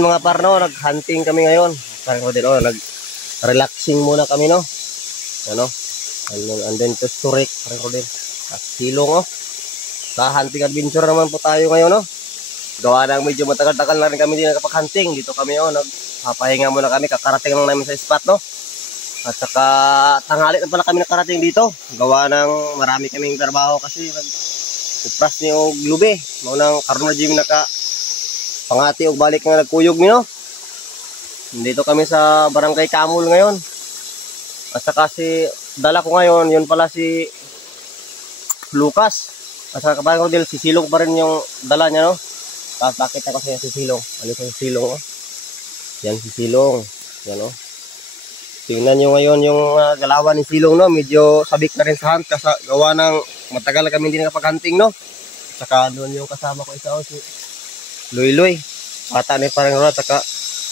Mga parno, nag-hunting kami ngayon. Parang ko din, nag-relaxing muna kami, no? Ano? And then to Surik, parang ko din. At Silong, sa hunting adventure naman po tayo ngayon, no? Gawa na medyo matagal-tagal na rin kami din nakapag-hunting. Dito kami, nagpapahinga muna kami. Kakarating lang namin sa spot, no? At saka tanghali na pala kami nakarating dito. Gawa ng marami kaming trabaho kasi nag-supras niyo glube. Maunang karoon na Jimmy pangati o balik nga nagkuyog niyo. Dito kami sa Barangay Kamul ngayon. At saka dala ko ngayon, yun pala si Lucas. At saka kapag ko si Silong pa rin yung dala niya, no? Pakita ko sa si Silong. Ano yung Silong, Yan si Silong. Yan, tingnan nyo ngayon yung galawan ni Silong, no? Medyo sabik na rin sa hunt kasi gawa ng matagal na kami hindi nakapag-hunting, no? At saka doon yung kasama ko isa, si Luy-Luy. Bata ni Parang Ron. Saka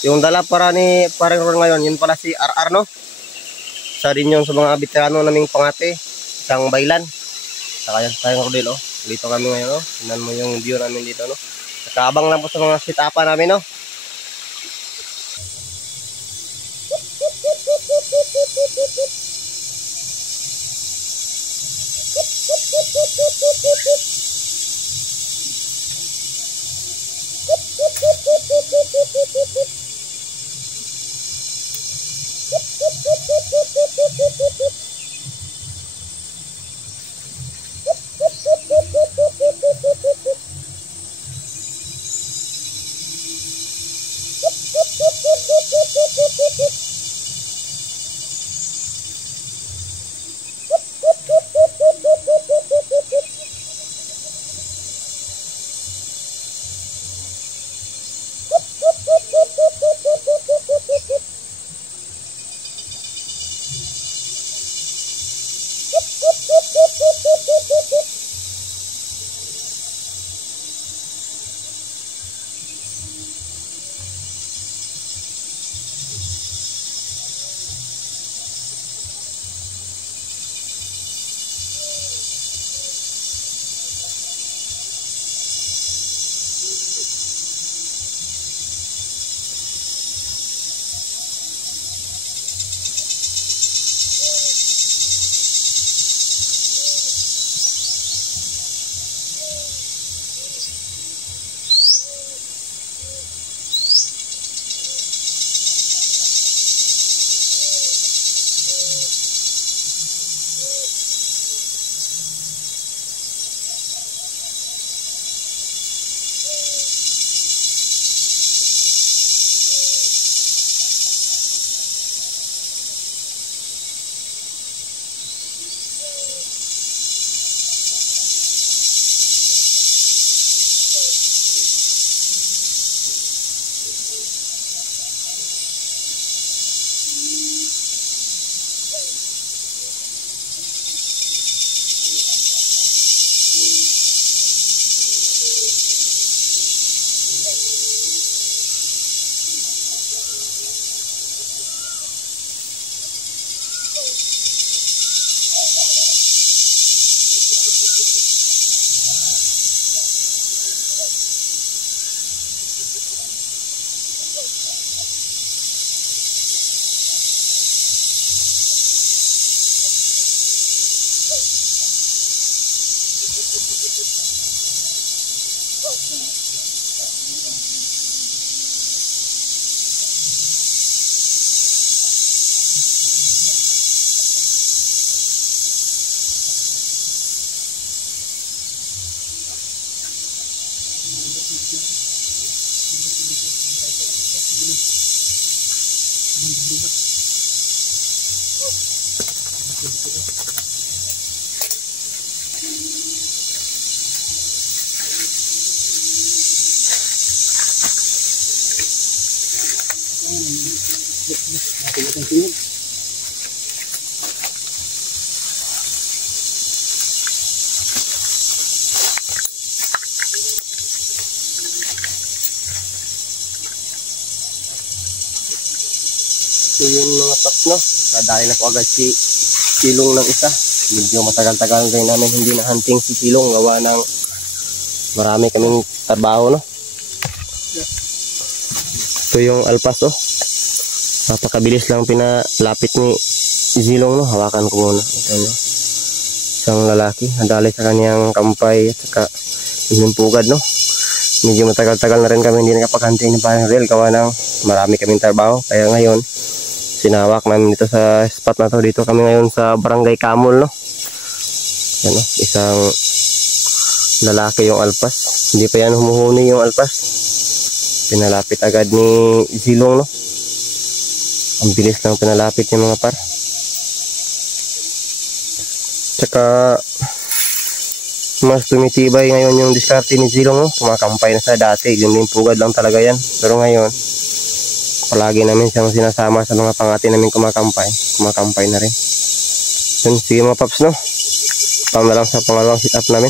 yung dala para ni Parang Ron ngayon, yun pala si RR, no? Isa din yung sa mga veterano naming pangate, isang baylan. Saka yan Parang Rodel, dito kami ngayon, tingnan mo yung view namin dito, no? Saka abang lang po sa mga sitapa namin, no? So yung mga tatlo, kadali na po agad si Silong ng isa. Medyo matagal-tagal rin namin hindi na hunting si Silong, gawa ng marami kaming trabaho, no? Ito yung alpas, oh. Napakabilis lang pinalapit ni Zilong, no. Hawakan ko muna. Ito, no. Isang lalaki, nadali sa kanyang kampay at saka yung pugad, no. Medyo matagal-tagal na rin kami hindi nakapag-hunting ng parang real. Gawa ng marami kaming trabaho. Kaya ngayon, sinawak namin dito sa spot na to. Dito kami ngayon sa Barangay Kamul, no. Yan, no. Isang lalaki yung alpas. Hindi pa yan humuhuni yung alpas. Pinalapit agad ni Zilong, no. Ang bilis lang pinalapit yung mga par. Tsaka mas tumitibay ngayon yung diskarte ni Zilong, no. Kumakampay na sa dati. Yung pugad lang talaga yan. Pero ngayon, palagi namin siyang sinasama sa mga pangati namin kumakampay. Kumakampay na rin. Yun, sige mga paps, no. Pang na lang sa pangalawang sit up namin.